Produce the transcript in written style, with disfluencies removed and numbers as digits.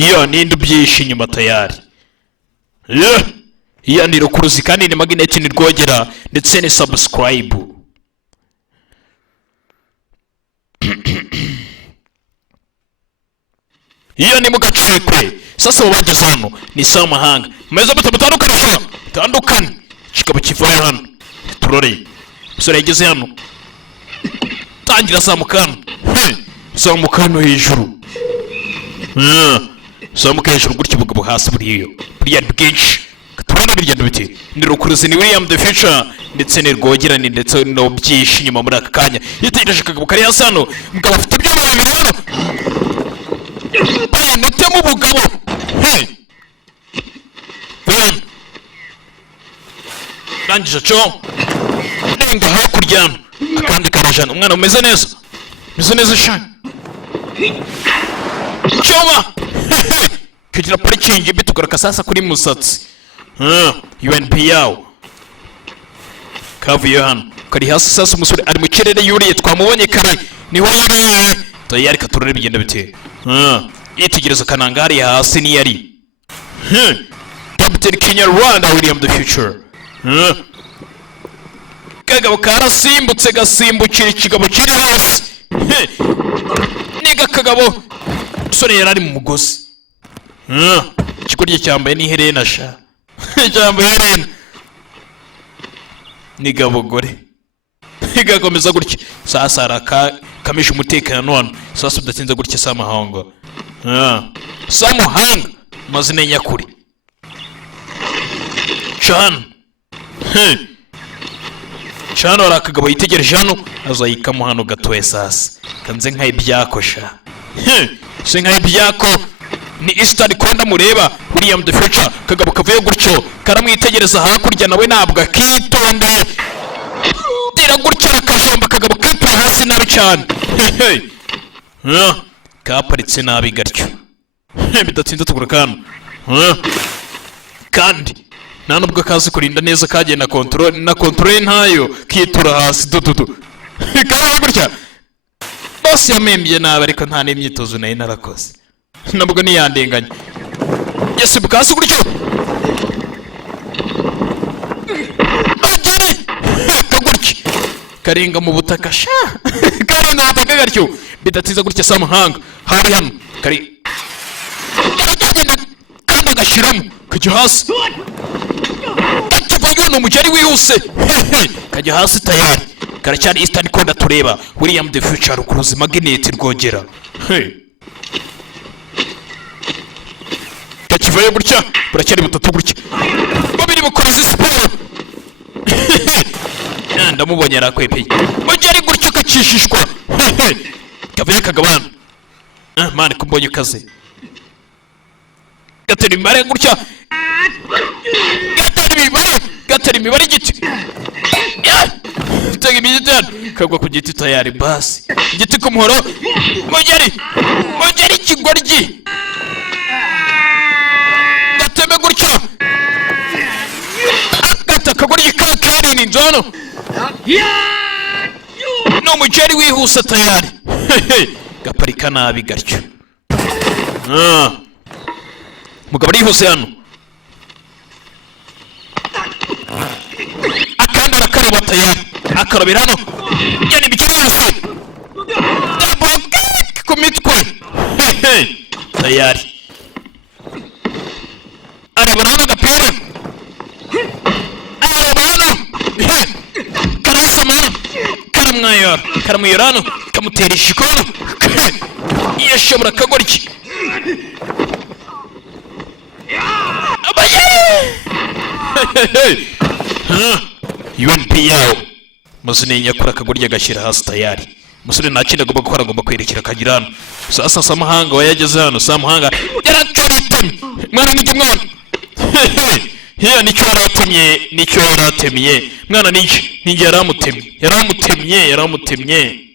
iyo ninde byinshi inyuma tayari iyo ni rukuruzi kandi ni magnet ni rwogera ndetse ni subscribe iyo ni mugacekwe sasa wabageze hano ni samahanga meza batandukana tandukana kigabo kivaye hano turore musore yageze hano tangira zamukano hejuru zamuka hejuru gutyo bugabo hasi buriyo buriya bwinshi turana birya ndubite ni rukuruzi ni William the Future ndetse ni rwogerani ndetse no byinshi nyuma muri aka kanya yitegereje kagabo kari hasi hano mugabo afite ibyo bibiri hano nutemo ubugabo rangije cyo nenga hakurya akandi karajana umwana umeze neza shana cyoma kugira parikingi bitukora kasasa kuri musatsi UNP yawo kavuye hano kari hasi sasa umusore ari mu kirere yuriye twamubonye kare ni wowe tayari katurore bigenda bite yitegereza kanangari hasi ni yari Captain Kenya Rwanda William the Future kagabo karasimbutse gasimbukira ikigabo kiri hasi niga kagabo sore yarari mu mugozi kigorye cyambaye ni herena sha cyambaye herena niga bogore igakomeza gutya sasa araka kamisha umutekano hano sasa udatinze gutya samahanga samuhanga mazina nyakuri Chano arakagabo yitegereje hano azayikamo hano gatoye sasa kanze nkaye byakosha se nkaye byako ni Eastern Konda mureba William the Future kagabo kavuye gutyo karamwitegereza hakurya nawe nabwo akitonde tira gutyo akajomba kagabo kipa hasi nabi cyane kaparitse nabi gatyo bidatinze tugura kandi nta nubwo kazi kurinda neza kagiye na control ntayo kitura hasi dududu kabaho gutya bose yamembye nabi ariko nta n'imyitozo nayo narakoze nabwo niyandenganya yesi bukasi gutyo agere kagurki karenga mu butaka sha karenga mu butaka gatyo bidatiza gutya samahanga hari hano kari kandi agashiramo kujya hasi no mujari wihuse kajya hasi tayari karacyari Eastern Konda tureba William the Future rukuruzi magnet rwogera kakivaye gutya buracyari butatu gutya babiri bakoze siporo ndamubonye arakwepeye mujari gutya kacishishwa kavuye kagabana mane kumbonye kaze gatera imibare gutya gatera imibare igiti tega imiditano kagwa ku giti tayari basi igiti ku muhoro mujari ikigoryi gateme gutya gata kagoryi kakari ni nzono no mujari wihuse tayari gaparika nabi gatyo mugabo arihuse hano akandi arakaraba tayari akarabira hano yani bikiri hasi ku mitwe tayari arabona hano agapira arabona hano karasama karamwiyora hano kamutera ishikono yashobora kagoryi UNP yawo musine nyakura kagurya gashira hasi tayari musine nakinde agomba gukora agomba kwerekera kagira hano sasa samahanga wayageze hano samahanga yaratorite mwana nige mwana hiya nicyo yaratemye mwana nige yaramutemye